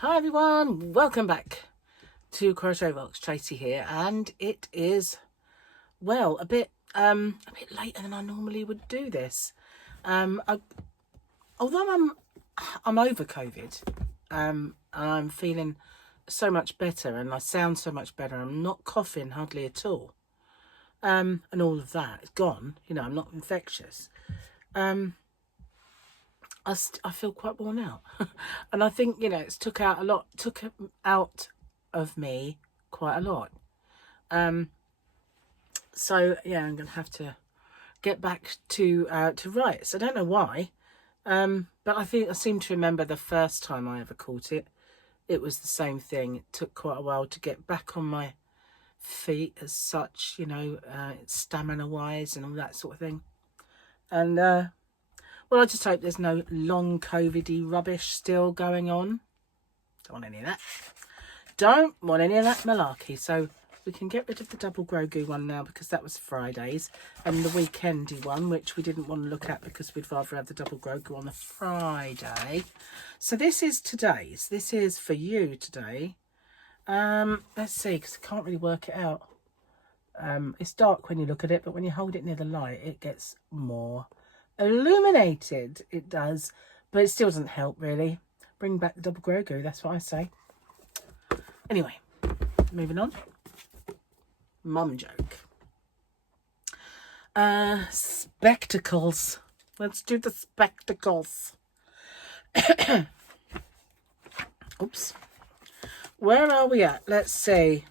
Hi everyone, welcome back to Crochet Box. Tracy here, and it is, well, a bit later than I normally would do this. Although I'm over COVID, and I'm feeling so much better and I sound so much better. I'm not coughing hardly at all. And all of that is gone, I'm not infectious. I feel quite worn out. And I think, it's took out of me quite a lot. So yeah, I'm gonna have to get back to write. So I don't know why. But I seem to remember the first time I ever caught it. It was the same thing. It took quite a while to get back on my feet as such, stamina wise and all that sort of thing. And well, I just hope there's no long COVID-y rubbish still going on. Don't want any of that. Don't want any of that malarkey. So we can get rid of the double Grogu one now, because that was Fridays, and the weekendy one, which we didn't want to look at because we'd rather have the double Grogu on the Friday. So this is today's. This is for you today. Let's see, because I can't really work it out. It's dark when you look at it, but when you hold it near the light, it gets more illuminated. It does, but it still doesn't help really. Bring back the double Grogu, that's what I say. Anyway, moving on. Mum joke. Spectacles. Let's do the spectacles. Oops. Where are we at? Let's see.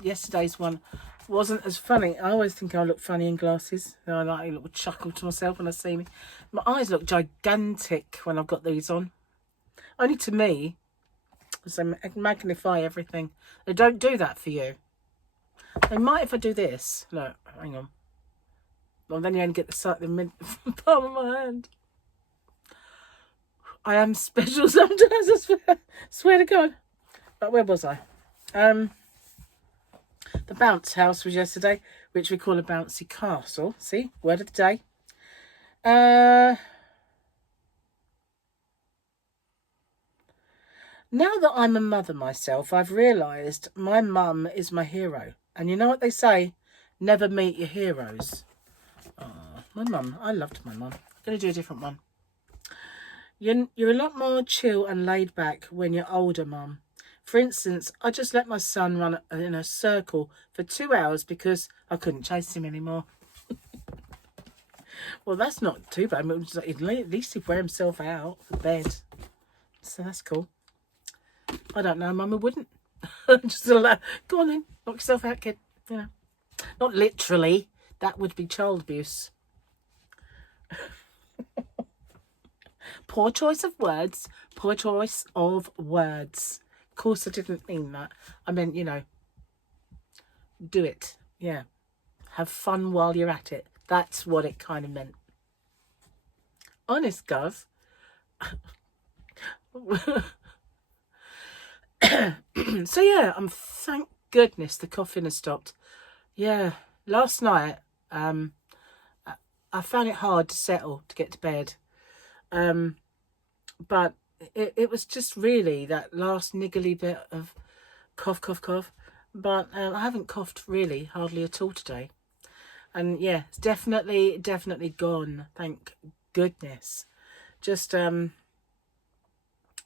Yesterday's one wasn't as funny. I always think I look funny in glasses. I like a little chuckle to myself when I see me. My eyes look gigantic when I've got these on. Only to me. So I magnify everything. They don't do that for you. They might if I do this. Look, hang on. Well, then you only get the side, the mid palm of my hand. I am special sometimes, I swear to God. But where was I? The bounce house was yesterday, which we call a bouncy castle. See, word of the day. Now that I'm a mother myself, I've realised my mum is my hero. And you know what they say? Never meet your heroes. Oh, my mum. I loved my mum. I'm going to do a different one. You're a lot more chill and laid back when you're older, Mum. For instance, I just let my son run in a circle for 2 hours because I couldn't chase him anymore. Well, that's not too bad. At least he'd wear himself out of bed. So that's cool. I don't know, Mum, I wouldn't. Just go on then, knock yourself out, kid. Not literally. That would be child abuse. Poor choice of words. Poor choice of words. Of course, I didn't mean that. I meant, do it. Yeah. Have fun while you're at it. That's what it kind of meant. Honest, Gov. So yeah, thank goodness the coughing has stopped. Yeah, last night I found it hard to settle to get to bed, but it was just really that last niggly bit of cough. But I haven't coughed really hardly at all today, and yeah, it's definitely gone. Thank goodness. Just yeah,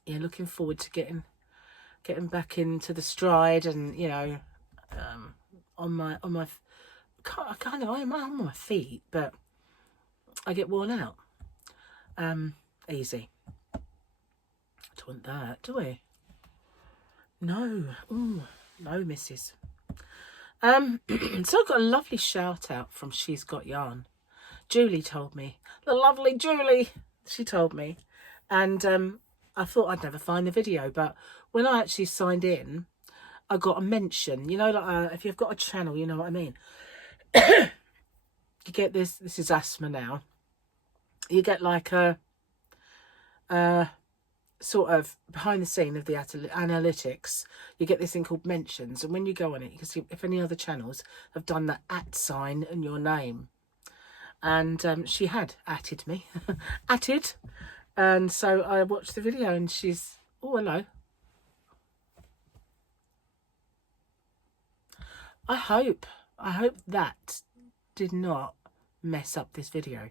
looking forward to getting back into the stride, and on my I'm on my feet, but I get worn out easy. Don't want that, do we? No. Ooh, no, missus. So I got a lovely shout out from She's Got Yarn. Julie told me, the lovely Julie, she told me, and I thought I'd never find the video, but when I actually signed in, I got a mention. Like if you've got a channel, you know what I mean. You get this is asthma now. You get like a sort of behind the scene of the analytics. You get this thing called mentions, and when you go on it, you can see if any other channels have done the @ sign in your name. And she had atted me, and so I watched the video, and she's, oh, hello. I hope that did not mess up this video.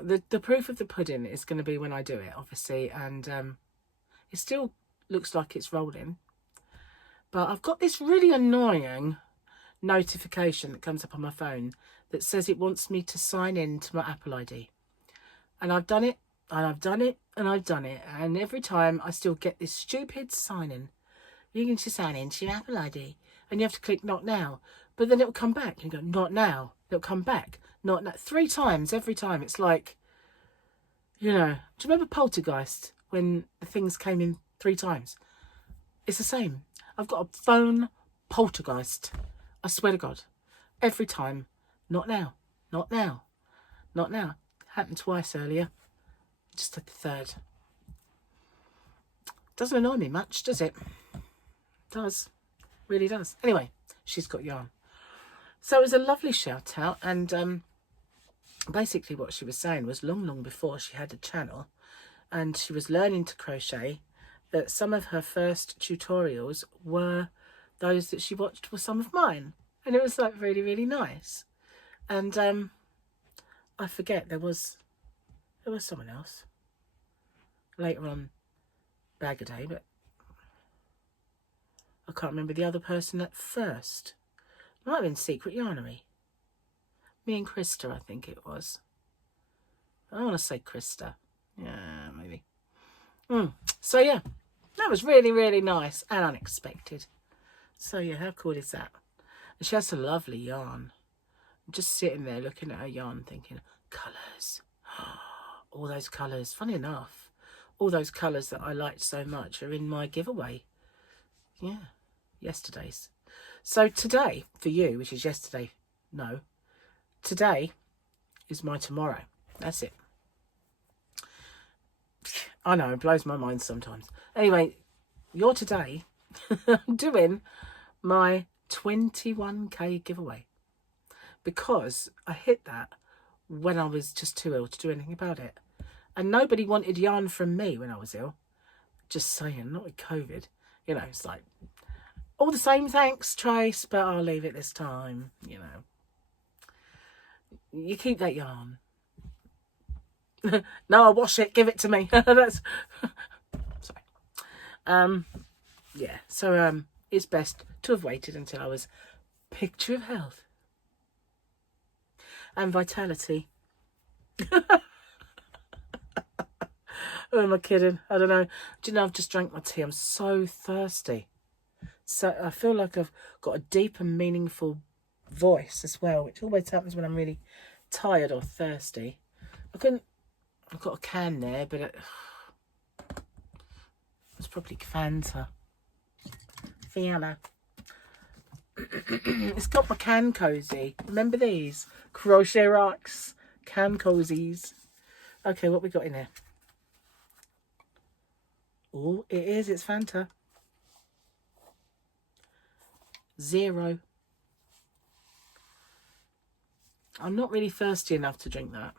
The proof of the pudding is going to be when I do it, obviously, and it still looks like it's rolling. But I've got this really annoying notification that comes up on my phone that says it wants me to sign in to my Apple ID. And I've done it, and I've done it, and I've done it. And every time I still get this stupid sign in. You can just sign in to your Apple ID. And you have to click not now. But then it'll come back. You go, not now. It'll come back. Not now. 3 times every time. It's like, you know, do you remember Poltergeist when the things came in 3 times? It's the same. I've got a phone poltergeist. I swear to God. Every time. Not now. Not now. Not now. Happened twice earlier. Just at the third. Doesn't annoy me much, does it? Does. Really does. Anyway, she's got yarn. So it was a lovely shout out, and basically what she was saying was long before she had a channel and she was learning to crochet, that some of her first tutorials were those that she watched were some of mine, and it was like really, really nice. And I forget, there was someone else later on Bag a Day, but I can't remember the other person at first. Might have been Secret Yarnery. Me and Krista, I think it was. I want to say Krista. Yeah, maybe. So yeah, that was really, really nice and unexpected. So yeah, how cool is that? And she has some lovely yarn. I'm just sitting there looking at her yarn thinking, colours. All those colours. Funny enough, all those colours that I liked so much are in my giveaway. Yeah, yesterday's. So today, for you, which is yesterday, no, today is my tomorrow. That's it. I know, it blows my mind sometimes. Anyway, you're today doing my 21k giveaway, because I hit that when I was just too ill to do anything about it. And nobody wanted yarn from me when I was ill. Just saying, not with COVID. You know, it's like, all the same, thanks, Trace, but I'll leave it this time, you know. You keep that yarn. No, I'll wash it, give it to me. That's sorry. Yeah, so it's best to have waited until I was picture of health and vitality. Who am I kidding? I don't know. Do you know, I've just drank my tea. I'm so thirsty. So I feel like I've got a deep and meaningful voice as well, which always happens when I'm really tired or thirsty. I've got a can there, but it's probably Fanta. Fiona. It's got my can cozy. Remember these? Crochet Rocks can cozies. Okay, what we got in here? Oh, it is. It's Fanta. 0. I'm not really thirsty enough to drink that.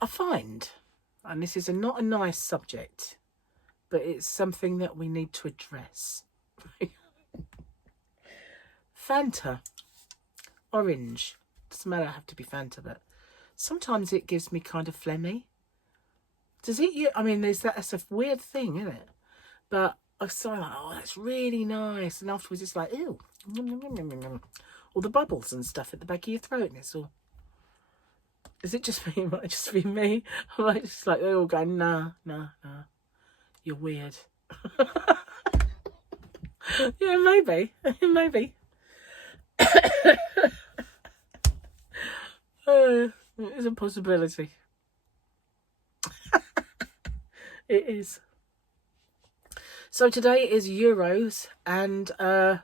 I find, and this is not a nice subject, but it's something that we need to address. Fanta, orange, doesn't matter, have to be Fanta, but sometimes it gives me kind of phlegmy. Does it? I mean, that's a weird thing, isn't it? But I saw like, oh, that's really nice, and afterwards it's like, ew, all the bubbles and stuff at the back of your throat, and it's all. Is it just me? It might just be me. I might just like, they're all going, nah, you're weird. Yeah, maybe. Maybe. It is a possibility. It is. So today is Euros, and the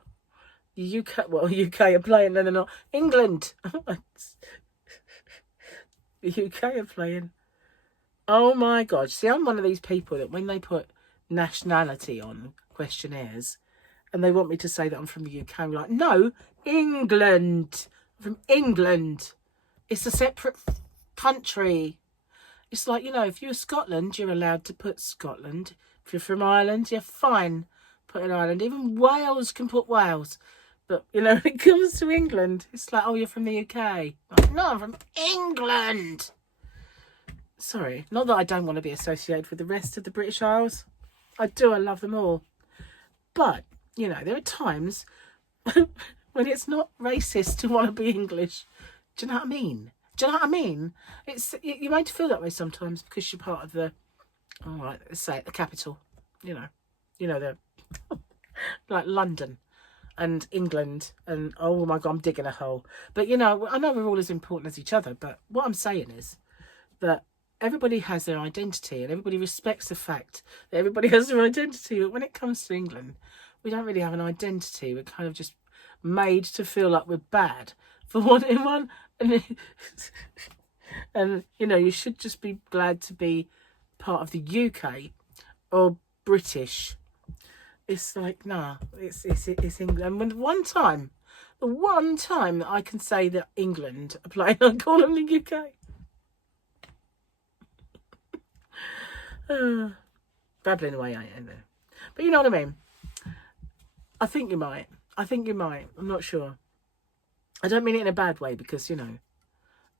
UK, well, UK are playing, then they're not. England. The UK are playing. Oh my God. See, I'm one of these people that when they put nationality on questionnaires and they want me to say that I'm from the UK, I'm like, no, England. I'm from England. It's a separate country. It's like, you know, if you're Scotland, you're allowed to put Scotland. If you're from Ireland, you're fine. put an island. Even Wales can put Wales. But, you know, when it comes to England, it's like, oh, you're from the UK. Like, no, I'm from England. Sorry, not that I don't want to be associated with the rest of the British Isles. I do, I love them all. But, you know, there are times when it's not racist to want to be English. Do you know what I mean? Do you know what I mean? It's you're made to feel that way sometimes because you're part of the, all right, let's say it, the capital. You know the like London and England and oh my God, I'm digging a hole. But you know, I know we're all as important as each other. But what I'm saying is that everybody has their identity and everybody respects the fact that everybody has their identity. But when it comes to England, we don't really have an identity. We're kind of just made to feel like we're bad for wanting one. And you know, you should just be glad to be part of the UK or British. It's like, nah, it's England. When the one time that I can say that England are playing, I call them the UK. Babbling away, ain't I? But you know what I mean? I think you might. I'm not sure. I don't mean it in a bad way because, you know,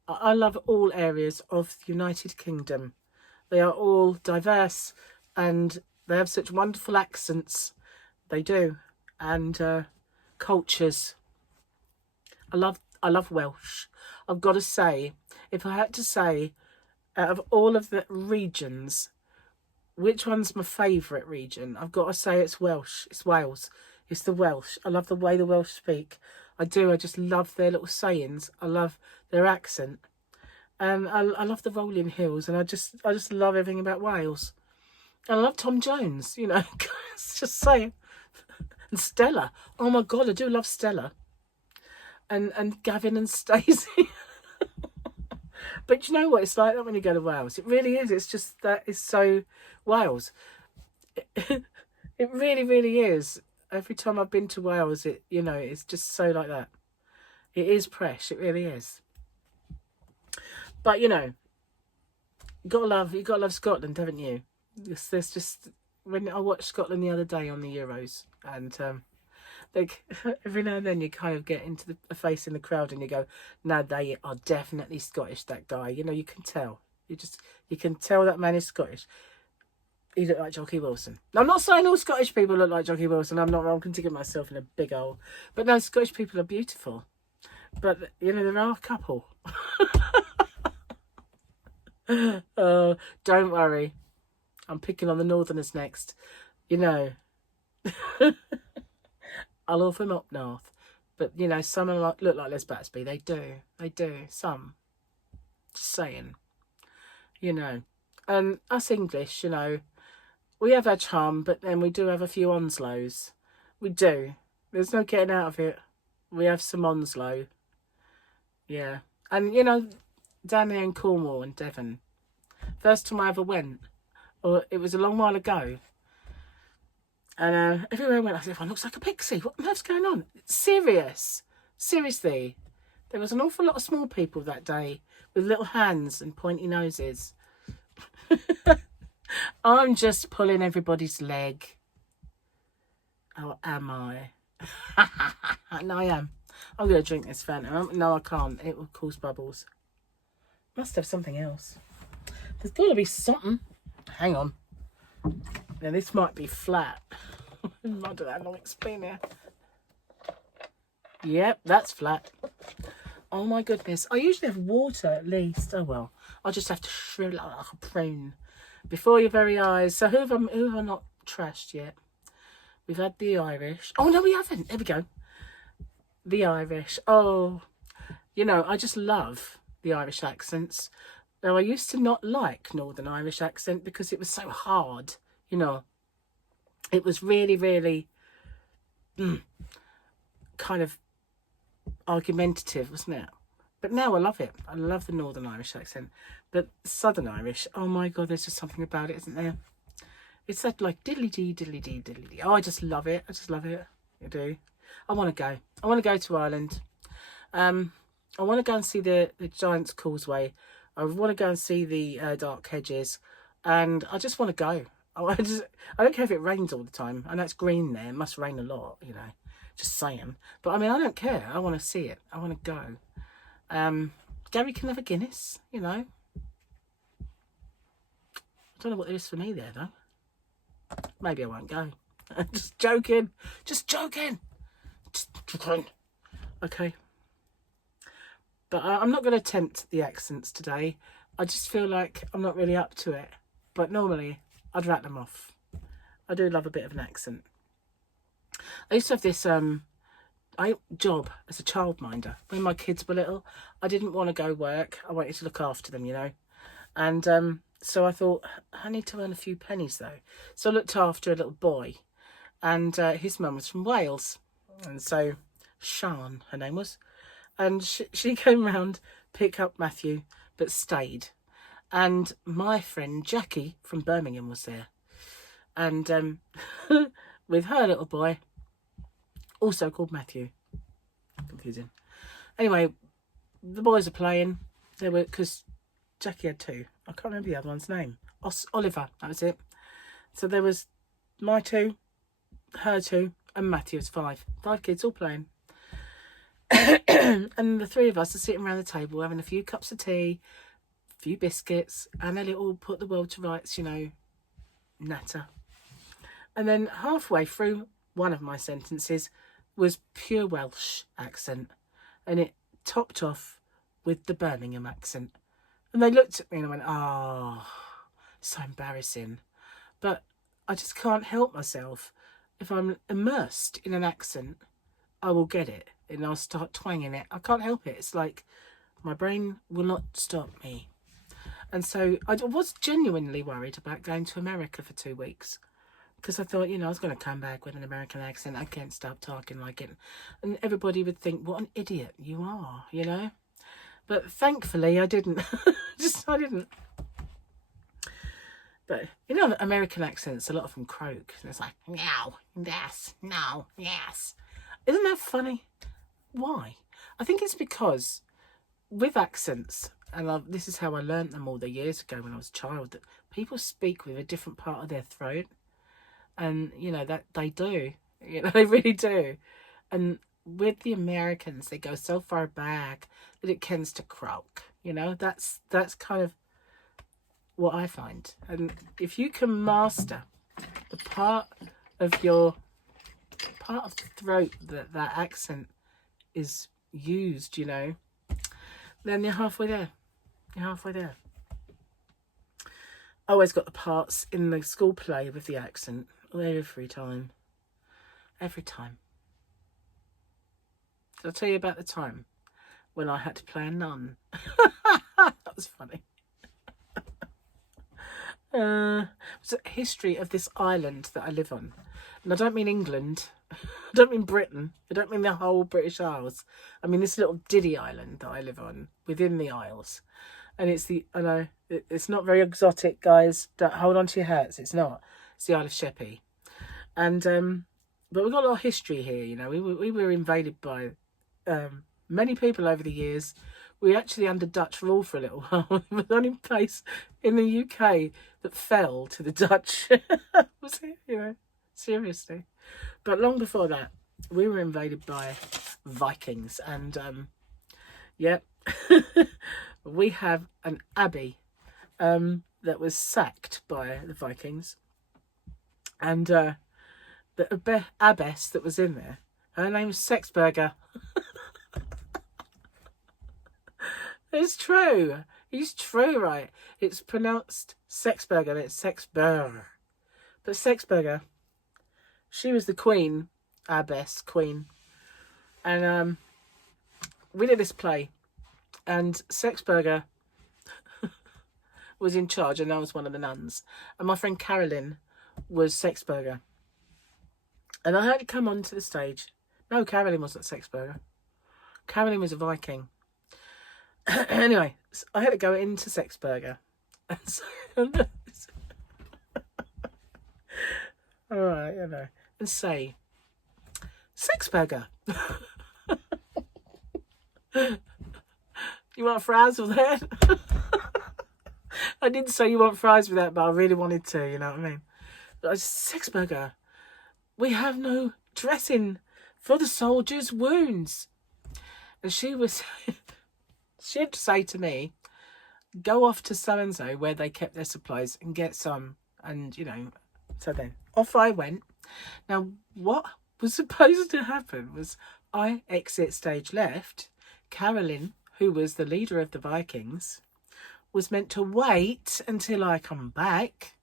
I love all areas of the United Kingdom. They are all diverse and they have such wonderful accents. They do. And cultures. I love Welsh. I've got to say, if I had to say, out of all of the regions, which one's my favourite region? I've got to say it's Welsh. It's Wales. It's the Welsh. I love the way the Welsh speak. I do. I just love their little sayings. I love their accent. And I love the rolling hills. And I just love everything about Wales. And I love Tom Jones, you know. It's just saying. And Stella. Oh my God, I do love Stella. And Gavin and Stacey. But you know what? It's like that when you go to Wales. It really is. It's just that it's so Wales. It really, really is. Every time I've been to Wales, you know, it's just so like that. It is fresh. It really is. But you know, you gotta love Scotland, haven't you? There's just when I watched Scotland the other day on the Euros, and like every now and then you kind of get into a face in the crowd and you go, no, they are definitely Scottish. That guy, you know, you can tell. You can tell that man is Scottish. He looked like Jockey Wilson. Now, I'm not saying all Scottish people look like Jockey Wilson. I'm going to get myself in a big hole. But no, Scottish people are beautiful. But, you know, there are a couple. Don't worry. I'm picking on the Northerners next. You know. I'll offer them up north. But, you know, some look like Les Batsby. They do. They do. Some. Just saying. You know. And us English, you know, we have our charm, but then we do have a few Onslows. We do. There's no getting out of it. We have some Onslow. Yeah. And, you know, down there in Cornwall and Devon, first time I ever went, or it was a long while ago, and everywhere I went, I said, everyone looks like a pixie. What on earth's going on? Seriously. There was an awful lot of small people that day with little hands and pointy noses. I'm just pulling everybody's leg. Oh, am I? No, I am. I'm going to drink this Fanta. No, I can't. It will cause bubbles. Must have something else. There's got to be something. Hang on. Now, this might be flat. I don't know how long it's been here. Yep, that's flat. Oh, my goodness. I usually have water at least. Oh, well. I'll just have to shrivel it like a prune. Before your very eyes. So who have I not trashed yet? We've had the Irish. Oh, no, we haven't. There we go. The Irish. Oh, you know, I just love the Irish accents. Now, I used to not like Northern Irish accent because it was so hard, you know. It was really, really kind of argumentative, wasn't it? But now I love it. I love the Northern Irish accent. But Southern Irish, oh my God, there's just something about it, isn't there? It's that like diddly-dee, diddly-dee, diddly-dee. Oh, I just love it. I just love it. I do. I want to go. I want to go to Ireland. I want to go and see the Giant's Causeway. I want to go and see the Dark Hedges. And I just want to go. I don't care if it rains all the time. I know it's green there. It must rain a lot, you know. Just saying. But I mean, I don't care. I want to see it. I want to go. Gary can have a Guinness, you know. I don't know what there is for me there, though. Maybe I won't go. Just joking. Just joking. Just joking. Okay. But I'm not going to attempt the accents today. I just feel like I'm not really up to it. But normally, I'd rat them off. I do love a bit of an accent. I used to have this job as a childminder. When my kids were little, I didn't want to go work. I wanted to look after them, you know. And so I thought, I need to earn a few pennies, though. So I looked after a little boy. And his mum was from Wales. And so Sian, her name was. And she came round, picked up Matthew, but stayed. And my friend Jackie from Birmingham was there. And with her little boy, also called Matthew. Confusing. Anyway, the boys are playing. They were, because Jackie had two. I can't remember the other one's name. Oliver, that was it. So there was my two, her two, and Matthew's 5. 5 kids all playing. And the 3 of us are sitting around the table having a few cups of tea, a few biscuits, and a little put the world to rights, you know, natter. And then halfway through one of my sentences was pure Welsh accent, and it topped off with the Birmingham accent. And they looked at me and I went, oh, so embarrassing. But I just can't help myself. If I'm immersed in an accent, I will get it and I'll start twanging it. I can't help it. It's like my brain will not stop me. And so I was genuinely worried about going to America for 2 weeks, because I thought, you know, I was going to come back with an American accent. I can't stop talking like it. And everybody would think, what an idiot you are, you know. But thankfully I didn't. I didn't. But, you know, American accents, a lot of them croak. And it's like, no, yes, no, yes. Isn't that funny? Why? I think it's because with accents, and this is how I learnt them all the years ago when I was a child, that people speak with a different part of their throat. And, you know, that they do. You know, they really do. And with the Americans, they go so far back that it tends to croak. You know, that's kind of what I find. And if you can master the part of the throat that accent is used, you know, then you're halfway there. You're halfway there. I always got the parts in the school play with the accent every time. Every time. Did I tell you about the time when I had to play a nun? That was funny. It's a history of this island that I live on. And I don't mean England. I don't mean Britain. I don't mean the whole British Isles. I mean this little diddy island that I live on within the Isles. And it's I know, it's not very exotic, guys. Don't hold on to your hats. It's not. It's the Isle of Sheppey. And, but we've got a lot of history here, you know. We were invaded by many people over the years. We were actually under Dutch rule for a little while. It was the only place in the UK that fell to the Dutch. Was it? You know, seriously. But long before that, we were invaded by Vikings. And, yeah, we have an abbey that was sacked by the Vikings. And the abbess that was in there, her name was Sexburger. It's true. It's true, right? It's pronounced Sexburger. It's Sexburger. But Sexburger, she was the queen, abbess, queen. And we did this play. And Sexburger was in charge, and I was one of the nuns. And my friend Carolyn was Sexburger. And I had to come onto the stage. No, Carolyn wasn't Sexburger. Carolyn was a Viking. Anyway, so I had to go into Sexburger. And so, alright, you know, and say, Sexburger. You want a frazzle then? I didn't say you want fries with that, but I really wanted to, you know what I mean? But I just, sex burger, we have no dressing for the soldiers' wounds. And she was, she'd say to me, go off to so-and-so where they kept their supplies and get some. And, you know, so then off I went. Now, what was supposed to happen was I exit stage left. Carolyn, who was the leader of the Vikings, was meant to wait until I come back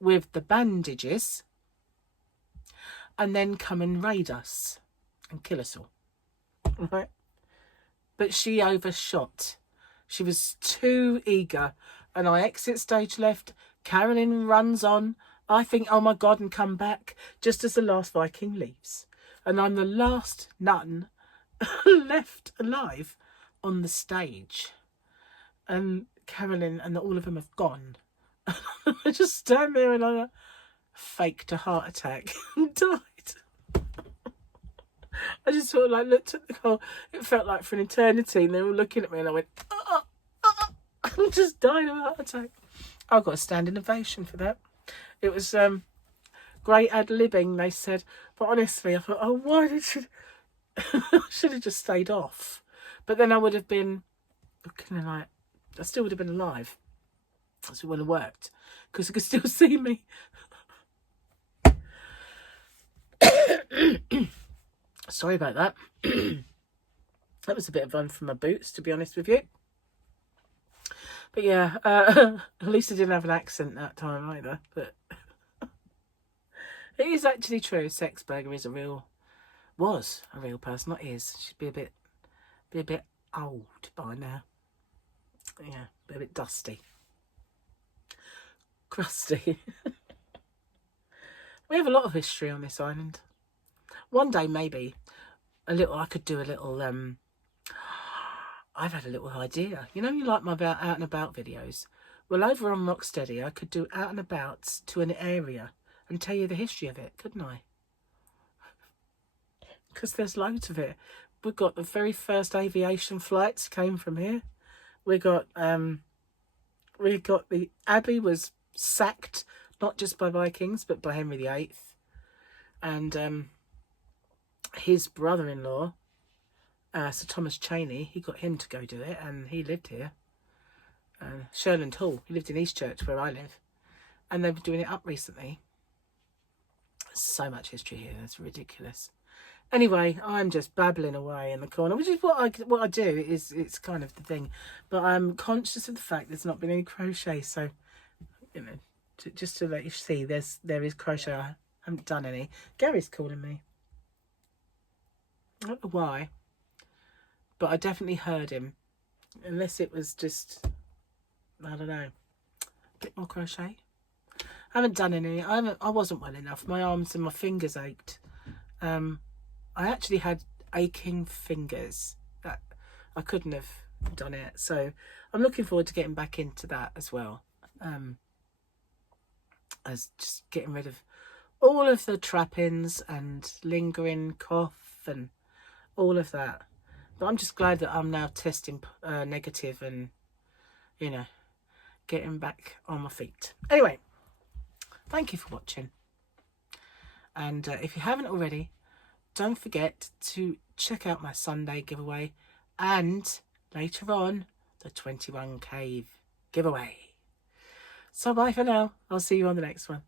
with the bandages and then come and raid us and kill us all. Right? But she overshot. She was too eager. And I exit stage left. Carolyn runs on. I think, oh my God, and come back just as the last Viking leaves. And I'm the last nun left alive on the stage. And Carolyn and all of them have gone. I just stand there and I faked a heart attack and died. I just sort of like looked at the car. It felt like for an eternity, and they were all looking at me, and I went, I just died of a heart attack. I got a standing ovation for that. It was great ad-libbing, they said. But honestly, I thought, oh, why did she... I should have just stayed off. But then I would have been looking like... I still would have been alive. So it would have worked. Because I could still see me. Sorry about that. That was a bit of fun from my boots, to be honest with you. But yeah, at least I didn't have an accent that time either. But it is actually true. Sexburger is was a real person. Not is. She'd be a bit old by now. Yeah, be a bit dusty, crusty. We have a lot of history on this island. One day, maybe I could do a little. I've had a little idea. You know, you like my out and about videos. Well, over on Rocksteady, I could do out and abouts to an area and tell you the history of it, couldn't I? Because there's loads of it. We've got the very first aviation flights came from here. We got the Abbey was sacked not just by Vikings but by Henry VIII, and his brother-in-law, Sir Thomas Cheney, he got him to go do it, and he lived here. Sherland Hall, he lived in Eastchurch where I live, and they've been doing it up recently. So much history here, it's ridiculous. Anyway, I'm just babbling away in the corner, which is what I do. It's kind of the thing, but I'm conscious of the fact there's not been any crochet. So, you know, just to let you see, there is crochet. I haven't done any. Gary's calling me. I don't know why, but I definitely heard him. Unless it was just, I don't know, a bit more crochet. I haven't done any. I wasn't well enough. My arms and my fingers ached. I actually had aching fingers that I couldn't have done it. So I'm looking forward to getting back into that as well. As just getting rid of all of the trappings and lingering cough and all of that. But I'm just glad that I'm now testing negative and, you know, getting back on my feet. Anyway, thank you for watching. And if you haven't already, don't forget to check out my Sunday giveaway and later on the 21 cave giveaway. So bye for now. I'll see you on the next one.